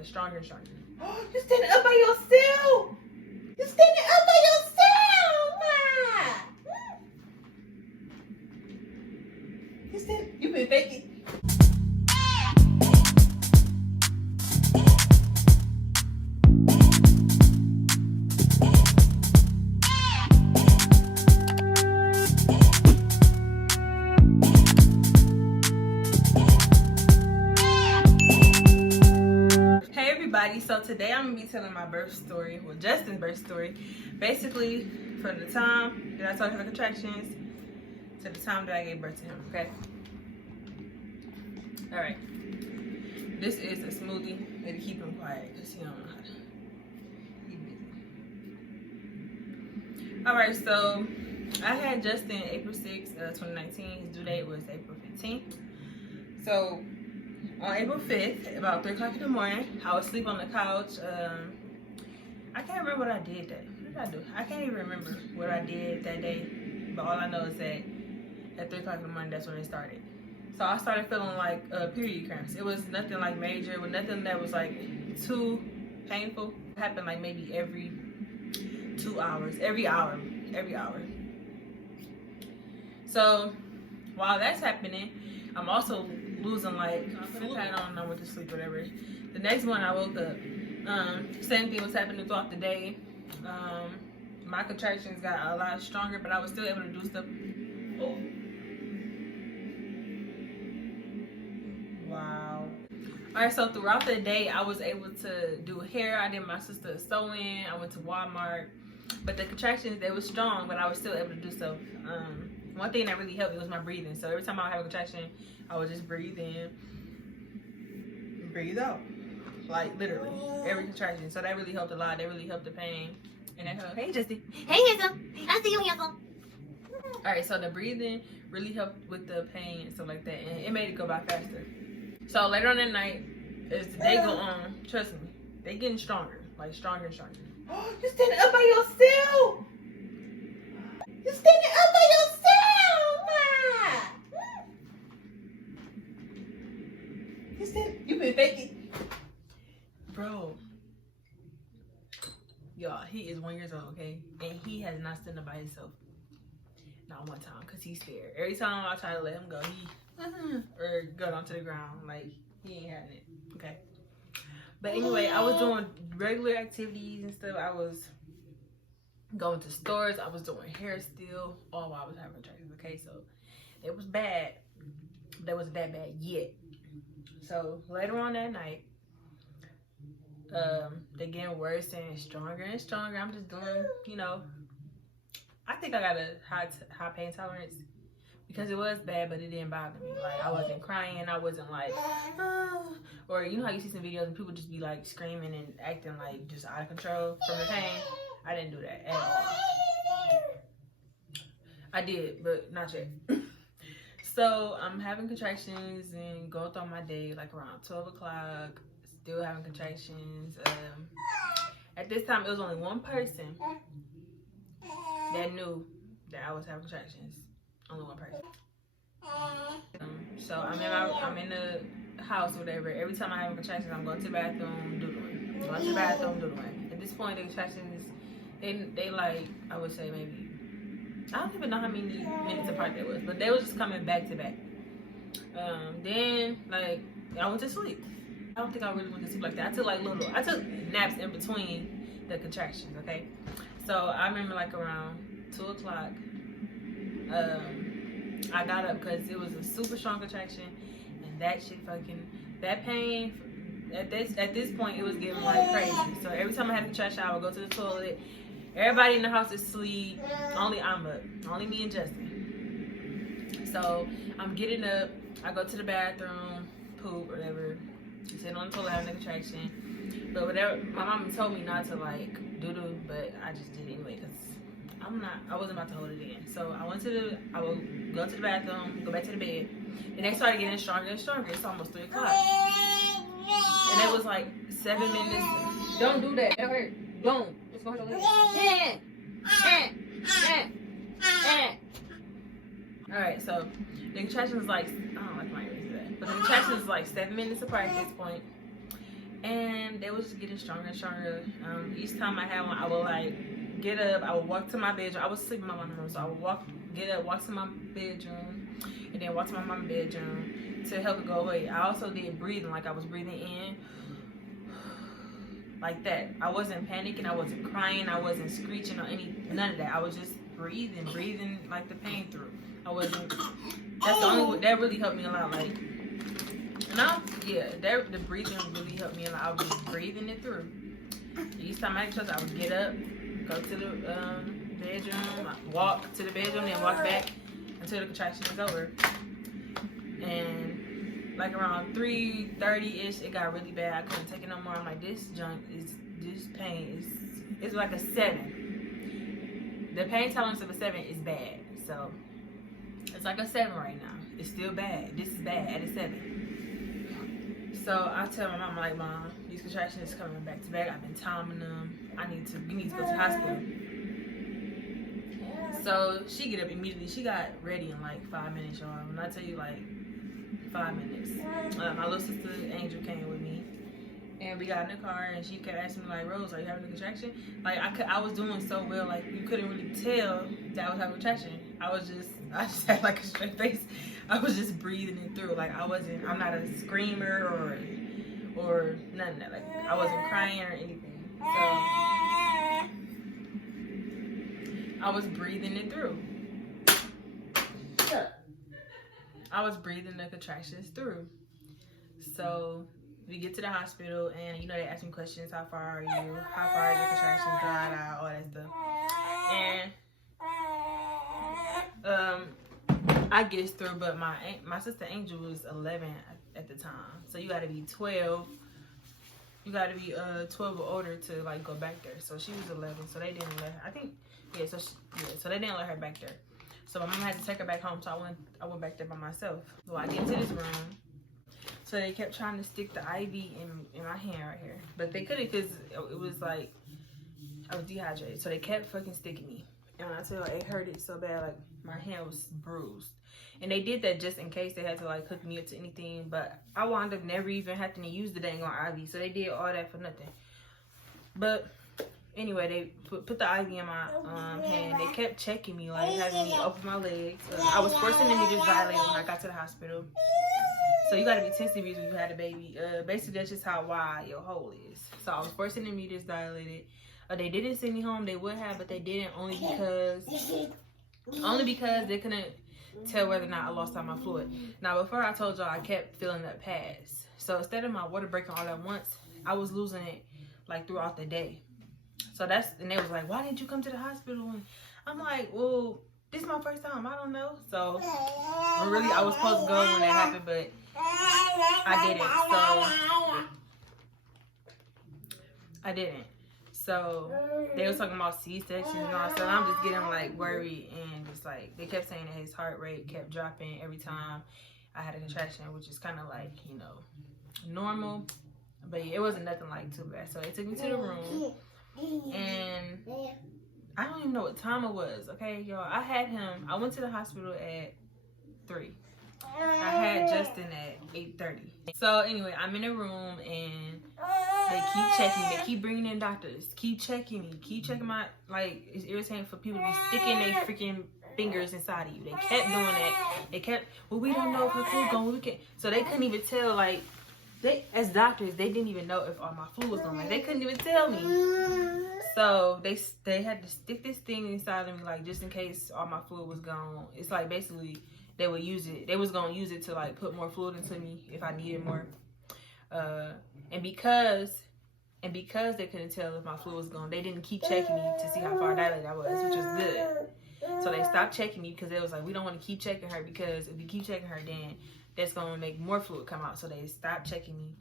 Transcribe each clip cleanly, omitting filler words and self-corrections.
like stronger and stronger. You standing up by yourself. You standing up by yourself. You been faking. So today I'm gonna be telling my birth story, well, Justin's birth story, basically from the time that I started having contractions to the time that I gave birth to him. Okay. All right. This is a smoothie. Maybe keep him quiet because he don't know how to. He's busy. All right. So I had Justin April 6th, 2019. His due date was April 15th. So on April 5th, about 3 o'clock in the morning, I was asleep on the couch. I can't remember what I did that. What did I do? I can't even remember what I did that day. But all I know is that at 3 o'clock in the morning, that's when it started. So I started feeling like period cramps. It was nothing like major. It was nothing that was like too painful. It happened like maybe every 2 hours. Every hour. So while that's happening, I'm also losing like fluid. I don't know what to sleep, whatever. The next morning I woke up. Same thing was happening throughout the day. My contractions got a lot stronger, but I was still able to do stuff. Oh. Wow. Alright, so throughout the day I was able to do hair. I did my sister's sewing. I went to Walmart. But the contractions, they were strong, but I was still able to do stuff. One thing that really helped me was my breathing. So every time I would have a contraction, I would just breathe in, breathe out. Like literally, every contraction. So that really helped a lot. That really helped the pain. And that helped. Hey, Justin. Hey, handsome. I see you, handsome. Alright, so the breathing really helped with the pain and stuff like that. And it made it go by faster. So later on that night, as the day go on, trust me, they getting stronger. Like stronger and stronger. You standing up by yourself. You standing up by yourself. You been faking. Bro. Y'all, he is 1 year old, okay? And he has not stood up by himself. Not one time, because he's scared. Every time I try to let him go, he or go down to the ground. Like, he ain't having it. Okay. But anyway, I was doing regular activities and stuff. I was going to stores. I was doing hair still, all while I was having contractions. Okay, so it was bad. That wasn't that bad yet. So later on that night, they're getting worse and stronger and stronger. I'm just doing, you know, I think I got a high pain tolerance because it was bad, but it didn't bother me. Like, I wasn't crying. I wasn't like, oh. Or you know how you see some videos and people just be like screaming and acting like just out of control from the pain? I didn't do that at all. I did, but not yet. So I'm having contractions and going through my day like around 12 o'clock, still having contractions. At this time, it was only one person that knew that I was having contractions. Only one person. So I'm in the house or whatever. Every time I have contractions, I'm going to the bathroom, doodling. Going to the bathroom, doodling. At this point, the contractions, they like, I would say maybe, I don't even know how many minutes apart they was, but they was just coming back to back. Then like I went to sleep. I don't think I really went to sleep like that. I took naps in between the contractions. Okay, so I remember like around 2 o'clock. I got up because it was a super strong contraction, and that shit that pain. At this point, it was getting like crazy. So every time I had a contraction, I would go to the toilet. Everybody in the house is asleep. Only I'm up. Only me and Justin. So I'm getting up. I go to the bathroom, poop, whatever. Sitting on the toilet having a contraction. But whatever, my mom told me not to like doo-doo, but I just did it anyway because I wasn't about to hold it in. So I would go to the bathroom, go back to the bed, and they started getting stronger and stronger. It's almost 3 o'clock. And it was like 7 minutes. Don't do that. It hurt. Don't. It's going to hurt your leg. Alright, so the contraction is like, I don't like my ears that, but the contraction is like 7 minutes apart at this point. And they was just getting stronger and stronger. Each time I had one, I would like get up, I would walk to my bedroom. I was sleeping in my mom's room, so I would get up, walk to my bedroom, and then walk to my mom's bedroom to help it go away. I also did breathing, like I was breathing in like that. I wasn't panicking, I wasn't crying, I wasn't screeching or none of that. I was just breathing like the pain through. I wasn't. That's the only that really helped me a lot. Like, the breathing really helped me a lot. I was just breathing it through. Each time I had I would get up, go to the bedroom, walk to the bedroom, then walk back until the contraction is over. And like around 3:30ish, it got really bad. I couldn't take it no more. I'm like, this pain is like a 7. The pain tolerance of a 7 is bad. So it's like a 7 right now. It's still bad. This is bad at a 7. So I tell my mom, like, Mom, these contractions coming back to back. I've been timing them. We need to go to the hospital. So she get up immediately. She got ready in like 5 minutes, y'all. When I tell you, like, 5 minutes. My little sister Angel came with me, and we got in the car, and she kept asking me, like, Rose, are you having a contraction? Like, I was doing so well, like, you couldn't really tell that I was having a contraction. I just had like a straight face. I was just breathing it through. Like, I'm not a screamer or none of that. Like, I wasn't crying or anything. So I was breathing it through. I was breathing the contractions through. So we get to the hospital, and they ask me questions. How far are you? How far is your contractions dried out? All that stuff. And I get it through, but my sister Angel was 11 at the time. So you got to be 12. You got to be 12 or older to like go back there. So she was 11. So they didn't let her. I think So they didn't let her back there. So my mom had to take her back home. So I went back there by myself. So I get to this room. So they kept trying to stick the IV in my hand right here, but they couldn't because it was like I was dehydrated. So they kept fucking sticking me. And I tell you, it hurted so bad, like my hand was bruised. And they did that just in case they had to like hook me up to anything. But I wound up never even having to use the dang on IV. So they did all that for nothing. But anyway, they put the IV in my hand. They kept checking me, like having me open my legs. I was forcing them to just dilate when I got to the hospital. So you gotta be 10 centimeters when you had a baby. Basically, that's just how wide your hole is. So I was forcing them to just dilated. They didn't send me home. They would have, but they didn't only because they couldn't tell whether or not I lost all my fluid. Now, before I told y'all, I kept filling up pads. So instead of my water breaking all at once, I was losing it like throughout the day. So and they was like, why didn't you come to the hospital? And I'm like, well, this is my first time. I don't know. So really, I was supposed to go when that happened, but I didn't. So they was talking about C-section and all. So I'm just getting like worried, and just like they kept saying that his heart rate kept dropping every time I had a contraction, which is kind of like normal. But yeah, it wasn't nothing like too bad. So they took me to the room, and I don't even know what time it was. Okay, y'all, I went to the hospital at 3. I had Justin at 8:30. So anyway, I'm in a room, and they keep checking me. They keep bringing in doctors. Keep checking me. Keep checking my, like, it's irritating for people to be sticking their freaking fingers inside of you. They kept doing that. They kept, well, we don't know if her fluid going. We can't. So they couldn't even tell, like, as doctors, they didn't even know if all my fluid was going. Like, they couldn't even tell me. So they had to stick this thing inside of me, like, just in case all my fluid was gone. It's like basically they would use it. They was gonna use it to like put more fluid into me if I needed more. And because they couldn't tell if my fluid was gone, they didn't keep checking me to see how far dilated I was, which was good. So they stopped checking me because they was like, we don't want to keep checking her, because if we keep checking her, then that's gonna make more fluid come out. So they stopped checking me.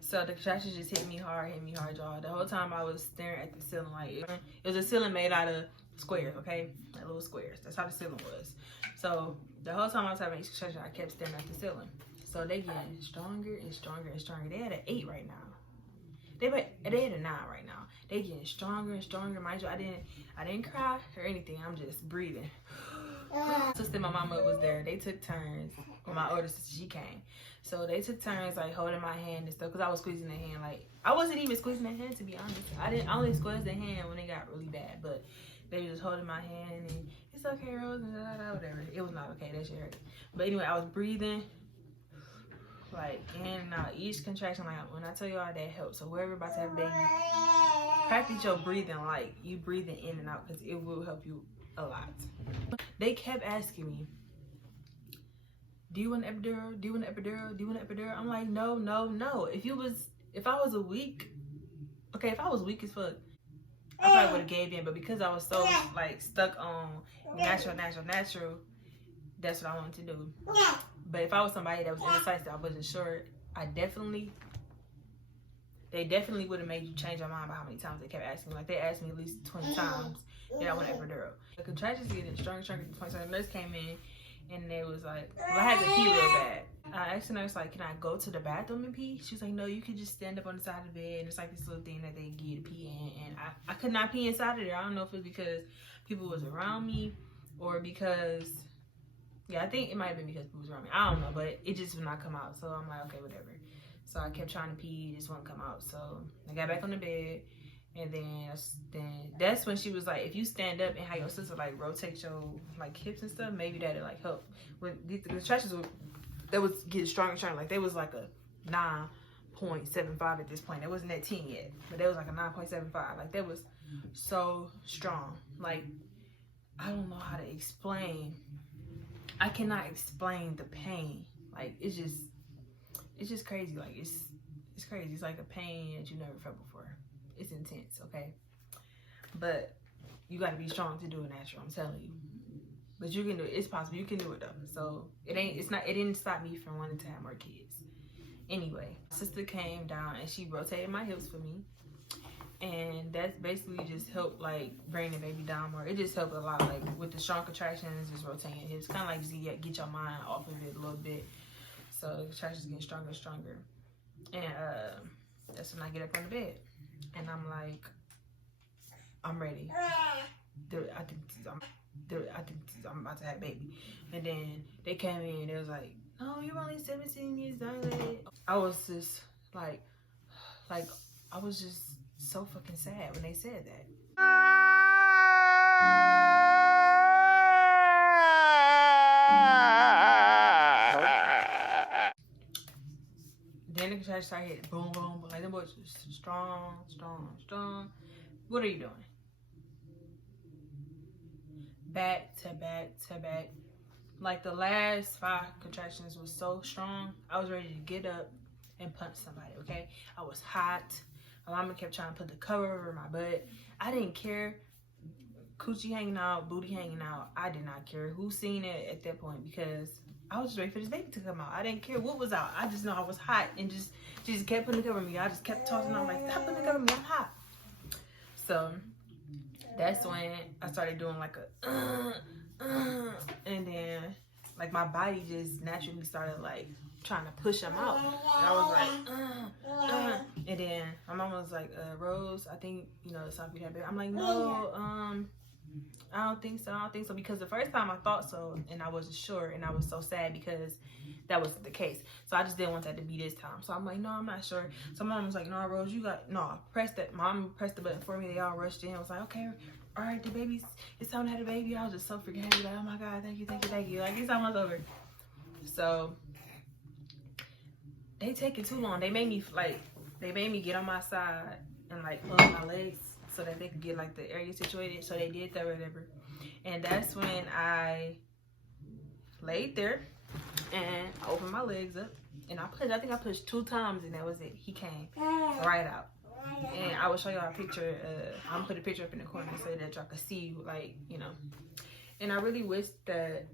So the contractions just hit me hard, y'all. The whole time I was staring at the ceiling. Like, it was a ceiling made out of squares, okay? Like little squares. That's how the ceiling was. So the whole time I was having contractions, I kept staring at the ceiling. So they getting stronger and stronger and stronger. They at an 8 right now. They at a 9 right now. They getting stronger and stronger. Mind you, I didn't cry or anything. I'm just breathing. Sister and my mama was there. They took turns. When my older sister, she came. So they took turns like holding my hand and stuff because I was squeezing their hand. Like I wasn't even squeezing their hand, to be honest. I only squeezed their hand when it got really bad, but they were just holding my hand and it's okay, Rose, and whatever. It was not okay. That shit hurt. But anyway, I was breathing like in and out. Each contraction, like when I tell y'all, that helps. So whoever about to have a baby, practice your breathing, like you breathing in and out, because it will help you a lot. They kept asking me, do you want an epidural? Do you want an epidural? Do you want an epidural? I'm like, no, no, no. If I was weak as fuck, I probably would have gave in. But because I was so like stuck on natural, that's what I wanted to do. But if I was somebody that was indecisive, I wasn't sure, they definitely would have made you change your mind about how many times they kept asking me. Like they asked me at least 20 times that I want an epidural. The contractions getting stronger to the point. So the nurse came in and they was like, well, I had to pee real bad. I asked the nurse, like, can I go to the bathroom and pee? She was like, no, you could just stand up on the side of the bed. And it's like this little thing that they give you to pee in. And I could not pee inside of there. I don't know if it was because people was around me or because, yeah, I think it might have been because people was around me. I don't know, but it just would not come out. So I'm like, okay, whatever. So I kept trying to pee, it just wouldn't come out. So I got back on the bed. And then that's when she was like, if you stand up and how your sister like rotate your like hips and stuff, maybe that'll like help. When the contractions that was getting stronger and stronger, like they was like a 9.75 at this point. It wasn't at 10 yet, but that was like a 9.75. Like that was so strong. Like I don't know how to explain. I cannot explain the pain. Like it's just crazy. Like it's crazy. It's like a pain that you never felt before. It's intense, okay? But you gotta be strong to do it natural, I'm telling you. But you can do it. It's possible. You can do it though. So it didn't stop me from wanting to have more kids. Anyway, my sister came down and she rotated my hips for me. And that's basically just helped like bring the baby down more. It just helped a lot, like with the strong contractions, just rotating your hips. Kind of like just get your mind off of it a little bit. So the contractions getting stronger and stronger. And that's when I get up on the bed. And I'm like, I'm ready. I think I'm about to have a baby. And then they came in and they was like, no, you're only 17 years dilated. I was just like I was just so fucking sad when they said that. Then the contractions started hitting, boom, boom, boom. Like them boys was strong. What are you doing? Back to back to back. Like the last 5 contractions was so strong, I was ready to get up and punch somebody, okay? I was hot. My mama kept trying to put the cover over my butt. I didn't care. Coochie hanging out, booty hanging out. I did not care who seen it at that point because I was just ready for this baby to come out. I didn't care what was out. I just know I was hot and she just kept putting the cover on me. I just kept tossing on like, stop putting the cover on me, I'm hot. So that's when I started doing like a and then like my body just naturally started like trying to push them out. And I was like, and then my mom was like, Rose, I think, you know, it's time for you to have a baby. I'm like, no, I don't think so. Because the first time I thought so, and I wasn't sure, and I was so sad because that wasn't the case. So I just didn't want that to be this time. So I'm like, no, I'm not sure. So my mom was like, no, Rose, press that. Mom pressed the button for me. They all rushed in. I was like, okay, all right, the baby's, it's time to have a baby. I was just so freaking happy. Like, oh my God, thank you. Like, it's almost over. So they taking too long. They made me get on my side and like pull my legs so that they could get like the area situated. So they did that or whatever. And that's when I laid there and I opened my legs up and I think I pushed 2 times and that was it. He came right out. And I will show y'all a picture. I'm gonna put a picture up in the corner so that y'all can see, like, you know. And I really wish that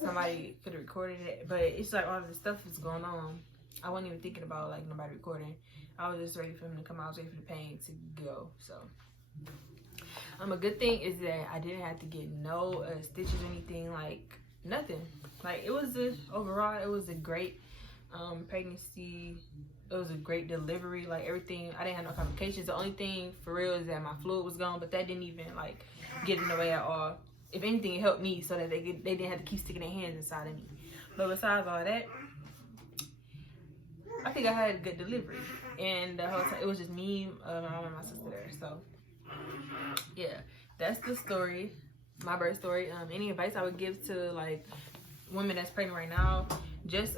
somebody could have recorded it, but it's like all this stuff is going on. I wasn't even thinking about like nobody recording. I was just ready for him to come out. I was ready for the pain to go. So a good thing is that I didn't have to get no stitches or anything, like nothing. Like it was overall it was a great pregnancy. It was a great delivery, like everything. I didn't have no complications. The only thing for real is that my fluid was gone, but that didn't even like get in the way at all. if anything, it helped me so that they didn't have to keep sticking their hands inside of me. But besides all that, I think I had a good delivery. And the whole time, it was just me, my mom, and my sister there. So, yeah, that's the story, my birth story. Any advice I would give to, like, women that's pregnant right now, just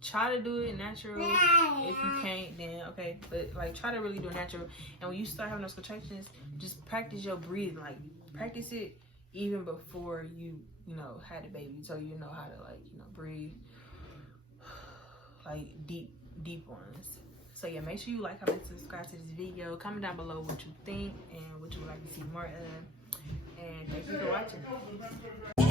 try to do it natural. If you can't, then okay, but like try to really do it natural. And when you start having those contractions, just practice your breathing. Like practice it even before you had a baby, so you know how to, like, breathe like deep ones. So yeah, make sure you like, comment, subscribe to this video. Comment down below what you think and what you would like to see more of. And thank you for watching.